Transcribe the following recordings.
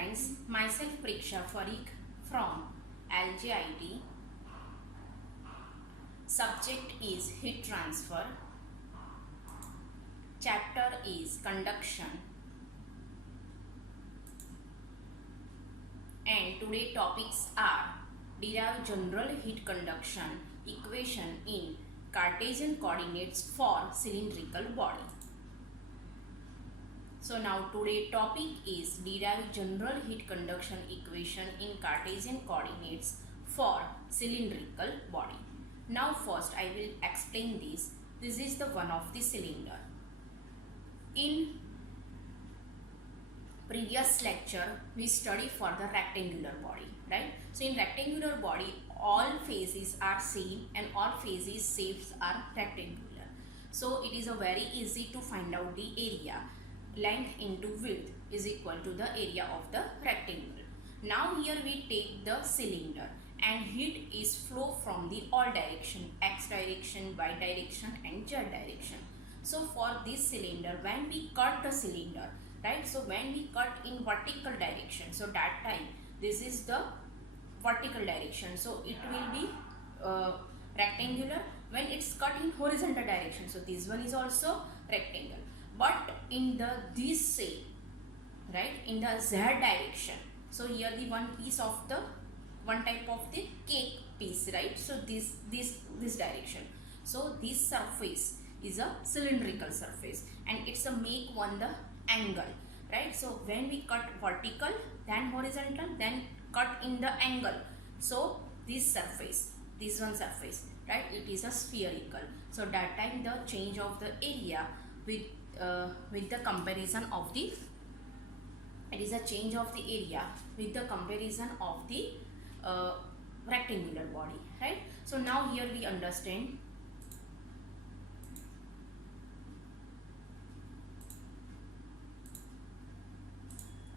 friends, myself Priksha Farik from LJIT. Subject is heat transfer. Chapter is conduction. And today topics are derive general heat conduction equation in Cartesian coordinates for cylindrical body. So now today topic is derive general heat conduction equation in Cartesian coordinates for cylindrical body. Now first I will explain this. This is the one of the cylinder. In previous lecture we study for the rectangular body, right? So in rectangular body all faces are same and all faces shapes are rectangular. So it is a very easy to find out the area. Length into width is equal to the area of the rectangle. Now here we take the cylinder and heat is flow from the all direction, x direction, y direction and z direction. So for this cylinder, when we cut the cylinder, right, so when we cut in vertical direction, so that time this is the vertical direction, so it will be rectangular. When it's cut in horizontal direction, so this one is also rectangle. But in the this shape, right, in the z direction, so here the one piece of the one type of the cake piece, right, so this direction, so this surface is a cylindrical surface and it's a make one the angle, right? So when we cut vertical then horizontal then cut in the angle, so this surface, this one surface, right, it is a spherical. So that time the change of the area with the comparison of the, it is a change of the area with the comparison of the rectangular body, right? So now here we understand.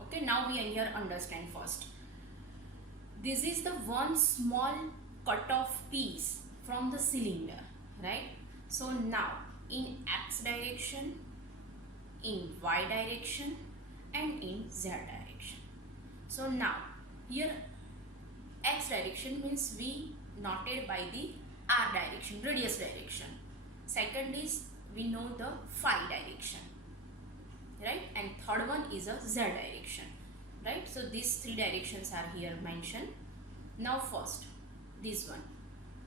Okay, now we here understand first. This is the one small cut off piece from the cylinder, right? So now in x direction, in y direction and in z direction. So now here x direction means we noted by the r direction, radius direction. Second is we know the phi direction, right, and third one is a z direction, right? So these three directions are here mentioned. Now first this one,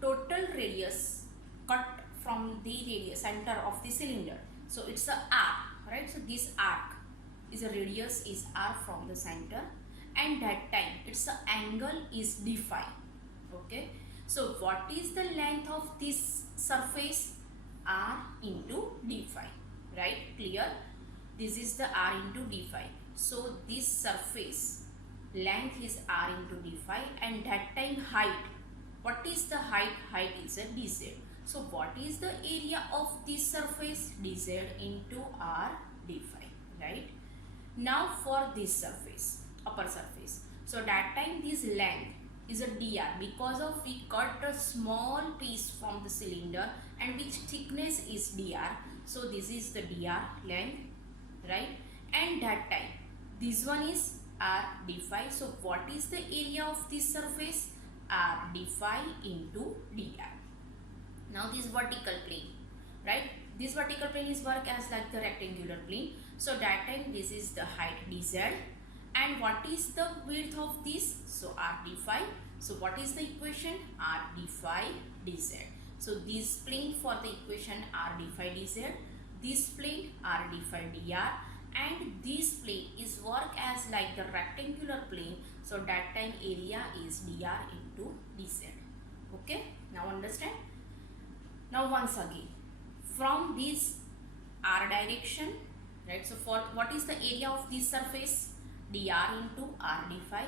total radius cut from the radius center of the cylinder, so it's a arc, right? So this arc is a radius is r from the center and that time its angle is d phi. Okay, so what is the length of this surface? R into d phi, right? Clear? This is the r into d phi. So this surface length is r into d phi and that time height, what is the height? Height is a dz. So what is the area of this surface? dz into r d phi, right? Now for this surface, upper surface, so that time this length is a dr because of we cut a small piece from the cylinder and which thickness is dr, so this is the dr length, right? And that time this one is r d phi. So what is the area of this surface? r d phi into dr. Now this vertical plane, right, this vertical plane is work as like the rectangular plane, so that time this is the height dz and what is the width of this? So r d phi. So what is the equation? r d phi dz. So this plane for the equation r d phi dz, this plane r d phi dr and this plane is work as like the rectangular plane, so that time area is dr into dz. Okay, now understand. Now once again, from this r direction, right, so for what is the area of this surface? dr into r d phi.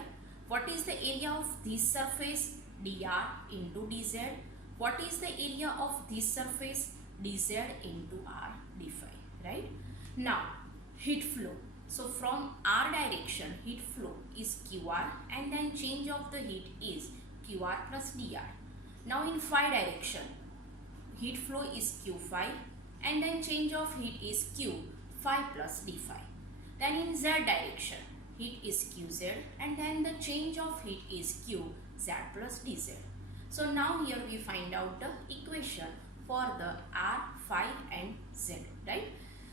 What is the area of this surface? dr into dz. What is the area of this surface? dz into r d phi, right? Now heat flow. So from r direction heat flow is qr and then change of the heat is qr plus dr. Now in phi direction heat flow is q phi and then change of heat is q phi plus d phi. Then in z direction heat is qz, and then the change of heat is qz plus dz. So now here we find out the equation for the r, phi and z, right?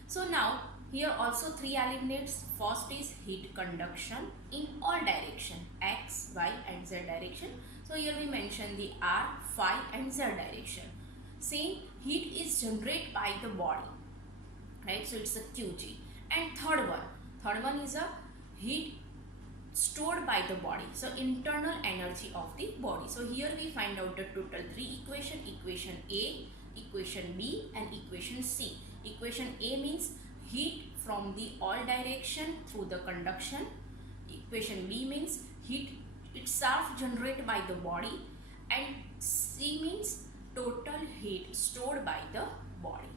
So now here also three eliminates. First is heat conduction in all direction, x, y and z direction. So here we mention the r, phi and z direction. Same, heat is generated by the body, right? So it's a qg. And third one is a heat stored by the body, so internal energy of the body. So here we find out the total three equation A, equation B and equation C. Equation A means heat from the all direction through the conduction. Equation B means heat itself generated by the body, and C means total heat stored by the body,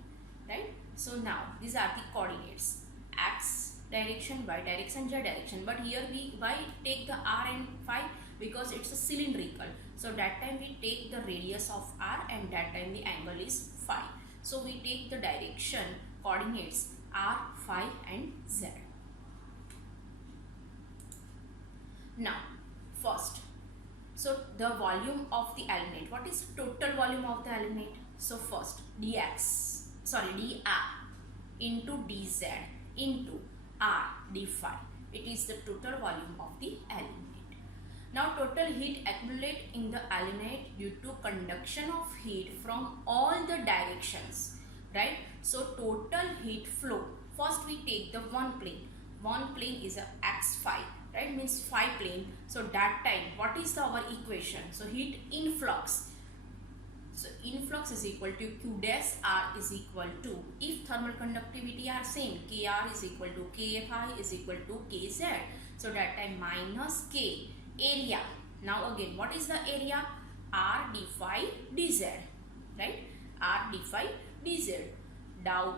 right? So now these are the coordinates: x direction, y direction, z direction. But here we why take the r and phi? Because it's a cylindrical, so that time we take the radius of r and that time the angle is phi. So we take the direction coordinates r, phi and z. Now first, so the volume of the element, what is total volume of the element? So first dr into dz into r d phi, it is the total volume of the element. Now total heat accumulate in the element due to conduction of heat from all the directions, right? So total heat flow, first we take the one plane is a x phi, right? Means phi plane. So that time what is our equation? So heat influx. So influx is equal to Q dash R is equal to, if thermal conductivity are same, Kr is equal to Kfi is equal to Kz. So that time minus K area. Now again, what is the area? R d phi dz, right? R d phi dz, dou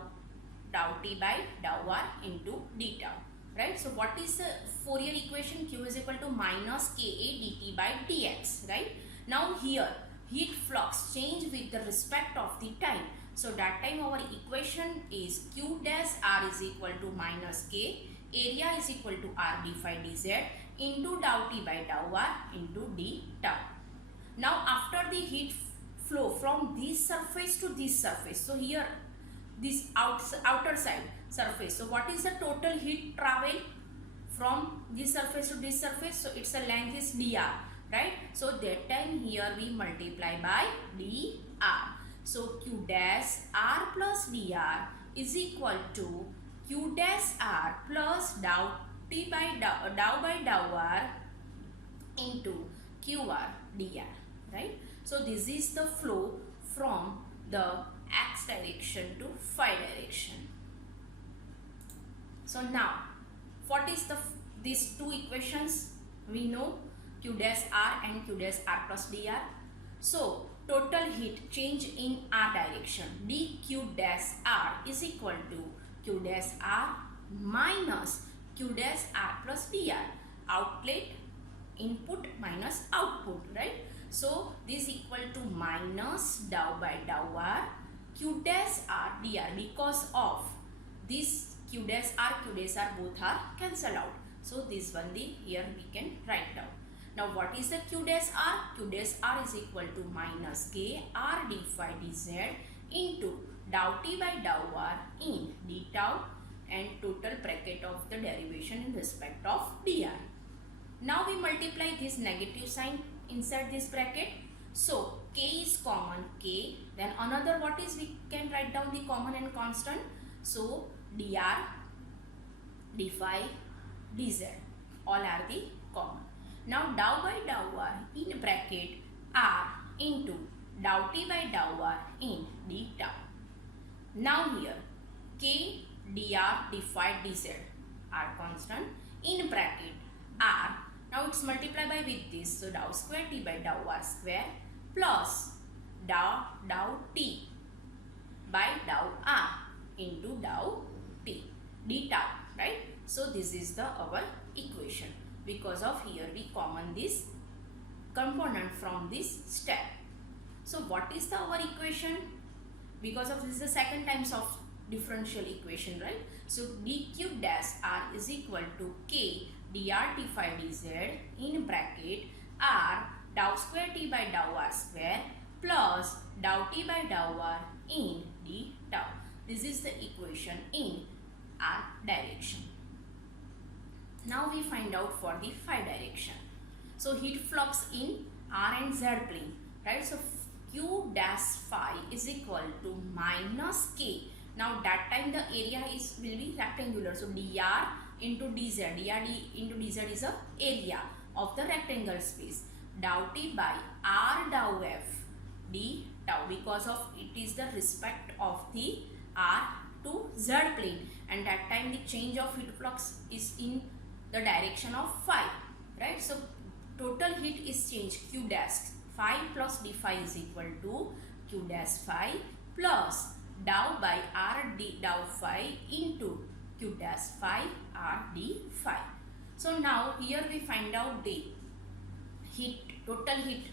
t by dou r into d tau, right? So what is the Fourier equation? Q is equal to minus Ka dt by dx, right? Now here heat flux change with the respect of the time. So that time our equation is Q dash R is equal to minus K, area is equal to R d phi dz into dou t by dou R into d tau. Now after the heat flow from this surface to this surface, so here this outer side surface, so what is the total heat travel from this surface to this surface? So its a length is dr, right? So that time here we multiply by dr. So Q dash R plus dr is equal to Q dash R plus dou t by dou R into QR dr, right? So this is the flow from the x direction to phi direction. So now what is these two equations? We know Q dash R and Q dash R plus dr. So total heat change in R direction, dQ dash R is equal to Q dash R minus Q dash R plus dr. Outlet input minus output, right? So this equal to minus dou by dou R Q dash R dr, because of this Q dash R both are cancel out. So this one here we can write down. Now what is the Q dash R? Q dash R is equal to minus K R d phi dz into dou t by dou R in d tau and total bracket of the derivation in respect of dr. Now we multiply this negative sign inside this bracket. So K is common, K, then another what is, we can write down the common and constant. So dr, d phi, dz, all are the common. Now dou by dou R in bracket R into dou t by dou R in d tau. Now here K dr d phi dz are constant in bracket R. Now it's multiplied by with this, so dou square t by dou R square plus dou t by dou R into dou t d tau, right? So this is the our equation. Because of here we common this component from this step. So what is the our equation? Because of this is the second times of differential equation, right? So dQ dash R is equal to K dr t phi dz in bracket r dou square t by dou r square plus dou t by dou r in d tau. This is the equation in r direction. Now we find out for the phi direction. So heat flux in r and z plane, right? So q dash phi is equal to minus k. Now that time the area will be rectangular. So dr into dz, into dz is a area of the rectangle space. Dou t by r dou f d tau, because of it is the respect of the r to z plane, and that time the change of heat flux is in the direction of phi, right? So total heat is changed, q dash phi plus d phi is equal to q dash phi plus dou by r d dou phi into q dash phi r d phi. So now here we find out the total heat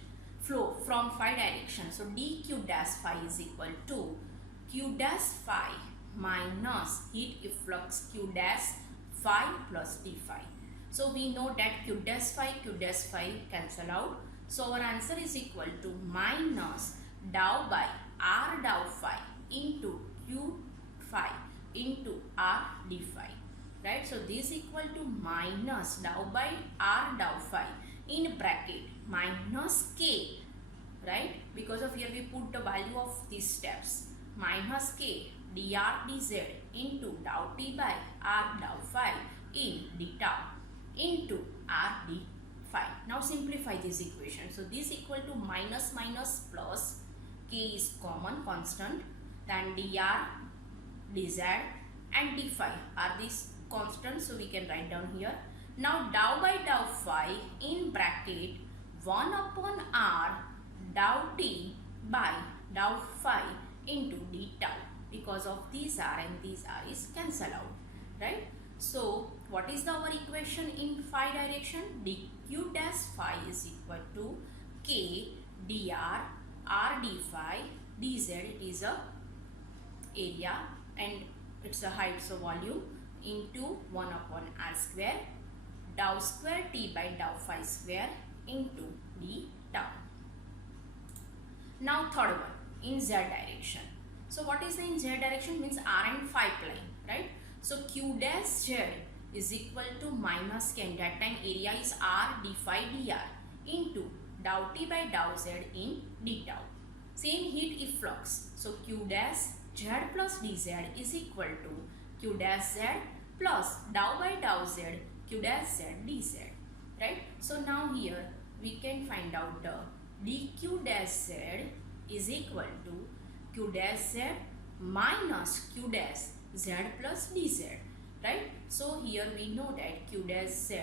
flow from phi direction. So dq dash phi is equal to q dash phi minus heat efflux q dash phi plus d phi. So we know that q dash phi cancel out. So our answer is equal to minus dou by r dou phi into q phi into r d phi, right? So this equal to minus dou by r dou phi in bracket minus k, right? Because of here we put the value of these steps, minus k dr dz into dou t by r dou phi in d tau into r d phi. Now simplify this equation. So this equal to minus plus, k is common constant, then dr dz and d phi are these constants, so we can write down here. Now dou by dou phi in bracket 1 upon r dou t by dou phi into d tau, because of these r and these r is cancel out, right? So what is our equation in phi direction? dq dash phi is equal to k dr r d phi dz, it is a area and it's a height, so volume, into 1 upon r square dou square t by dou phi square into d tau. Now third one, in z direction. So what is the in z direction? Means r and phi plane, right? So q dash z is equal to minus k, and that time area is r d phi dr into dou t by dou z in d tau. Same heat efflux. So q dash z plus dz is equal to q dash z plus dou by dou z q dash z dz, right? So now here we can find out the dq dash z is equal to q dash z minus q dash z plus dz, right? So here we know that q dash z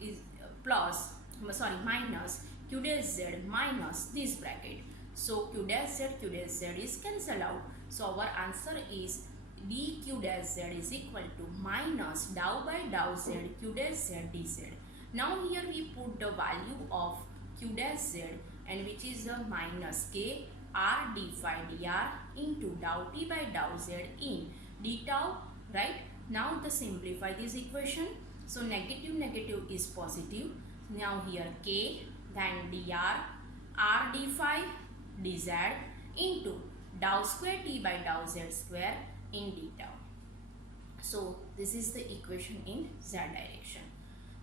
is minus q dash z minus this bracket. So q dash z is cancel out. So our answer is dq dash z is equal to minus dou by dou z q dash z dz. Now here we put the value of q dash z, and which is a minus k r d phi dr into dou t by dou z in d tau, right? Now the simplify this equation. So negative is positive. Now here k, then dr r d phi dz into dou square t by dou z square in d tau. So this is the equation in z direction.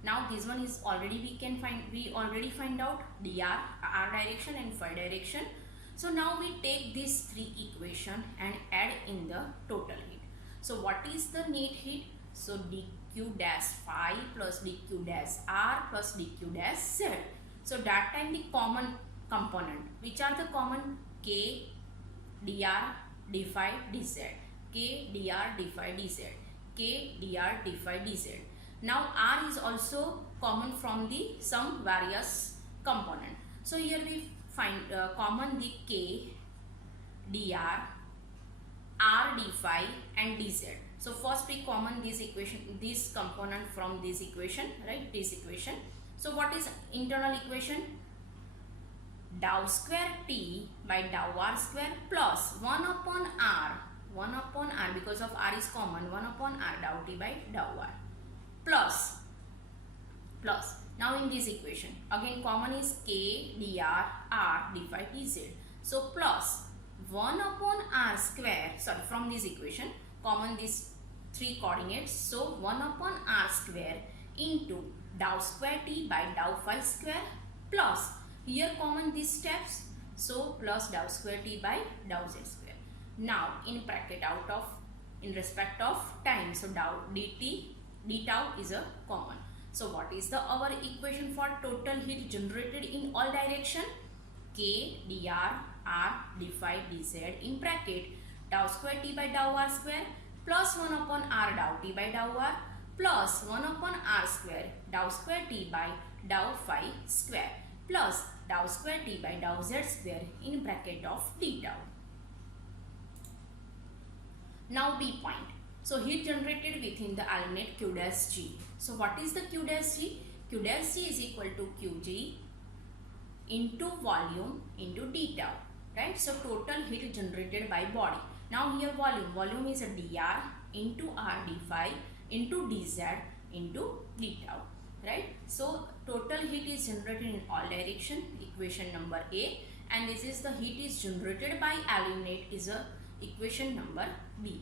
Now this one is already we already find out dr, r direction and phi direction. So now we take these three equation and add in the total heat. So what is the net heat? So dq dash phi plus dq dash r plus dq dash z. So that time the common component, which are the common? K dr d phi dz, k dr d phi dz, k dr d phi dz. Now r is also common from the some various component. So here we find common the k dr r d phi and dz. So first we common this equation, this component from this equation, right? This equation. So what is internal equation? Dou square t by dou r square plus 1 upon r, because of r is common, 1 upon r dou t by dou r plus plus. Now in this equation, again common is k dr r d phi dz. So plus 1 upon r square, sorry, from this equation, common these three coordinates. So 1 upon r square into dou square t by dou phi square plus, here common these steps, so plus dou square t by dou z square. Now in bracket out of, in respect of time, so dou dt d tau is a common. So what is the our equation for total heat generated in all direction? K dr r d phi dz in bracket dou square t by dou r square plus 1 upon r dou t by dou r plus 1 upon r square dou square t by dou phi square plus dou square t by dou z square in bracket of d tau. Now B point. So heat generated within the aluminate Q dash G. So what is the Q dash G? Q dash G is equal to Qg into volume into d tau, right? So total heat generated by body. Now here volume is a dr into r d phi into dz into d tau, right? So total heat is generated in all direction, equation number A, and this is the heat is generated by aluminate is a equation number B.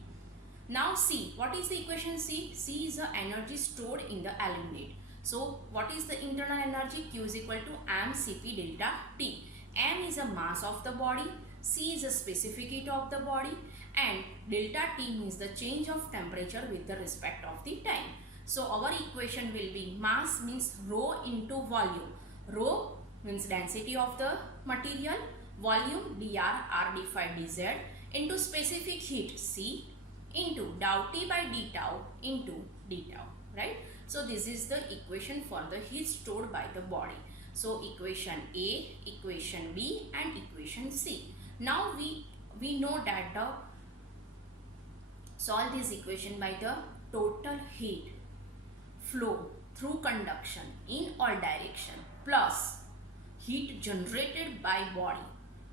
Now C, what is the equation C? C is the energy stored in the aluminate. So what is the internal energy? Q is equal to m Cp delta T. M is a mass of the body, C is a specific heat of the body, and delta T means the change of temperature with the respect of the time. So our equation will be mass means rho into volume. Rho means density of the material, volume dr r d phi dz into specific heat C into dou t by d tau into d tau, right? So this is the equation for the heat stored by the body. So equation A, equation B and equation C. Now we know that the solve this equation by the total heat flow through conduction in all direction plus heat generated by body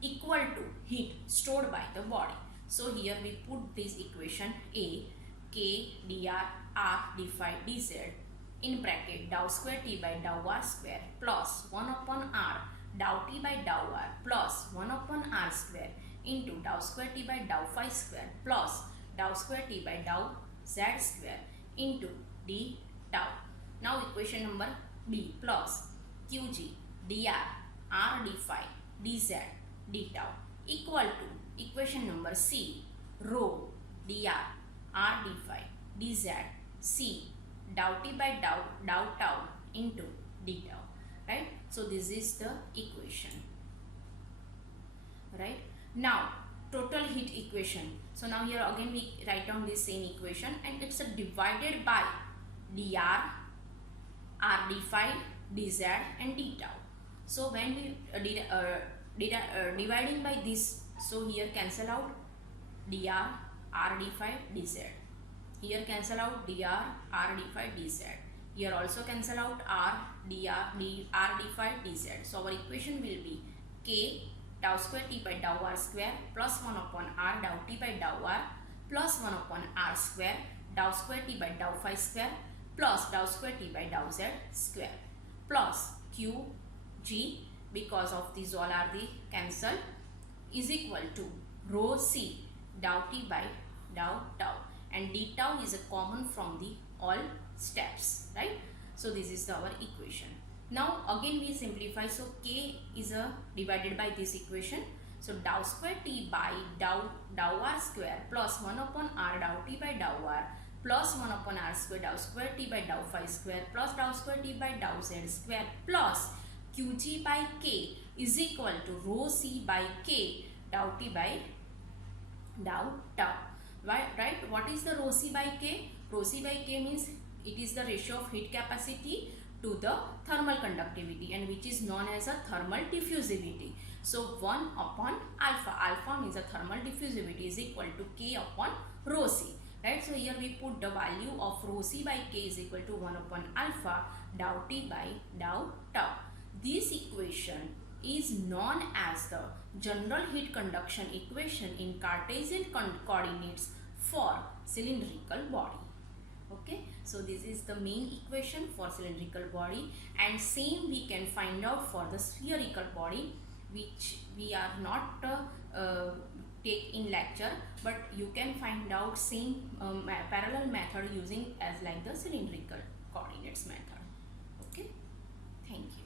equal to heat stored by the body. So here we put this equation A, k dr r d phi dz in bracket dou square t by dou r square plus 1 upon r dou t by dou r plus 1 upon r square into dou square t by dou phi square plus dou square t by dou z square into d tau. Now equation number B plus Qg dr r d phi dz d tau equal to equation number C, rho dr r d phi dz C dou t by dou tau into d tau, right? So this is the equation, right? Now total heat equation. So now here again we write down this same equation and it's divided by dr r d phi dz and d tau. So when we dividing by this, so here cancel out dr r d phi dz, here cancel out dr r d phi dz, here also cancel out r d phi dz. So our equation will be k dou square t by dou r square plus 1 upon r dou t by dou r plus 1 upon r square dou square t by dou phi square plus dou square t by dou z square plus q g, because of these all are the cancel, is equal to rho c dou t by dou tau, and d tau is a common from the all steps, right? So this is our equation. Now again we simplify. So k is divided by this equation. So dou square t by dou r square plus 1 upon r dou t by dou r plus 1 upon r square dou square t by dou phi square plus dou square t by dou z square plus Qg by k is equal to rho c by k dou t by dou tau, right? What is the rho c by k? Rho c by k means it is the ratio of heat capacity to the thermal conductivity, and which is known as a thermal diffusivity. So 1 upon alpha, alpha means the thermal diffusivity is equal to k upon rho c, right? So here we put the value of rho c by k is equal to 1 upon alpha dou t by dou tau. This equation is known as the general heat conduction equation in Cartesian coordinates for cylindrical body. Okay, so this is the main equation for cylindrical body, and same we can find out for the spherical body, which we are not take in lecture, but you can find out same parallel method using as like the cylindrical coordinates method. Okay, thank you.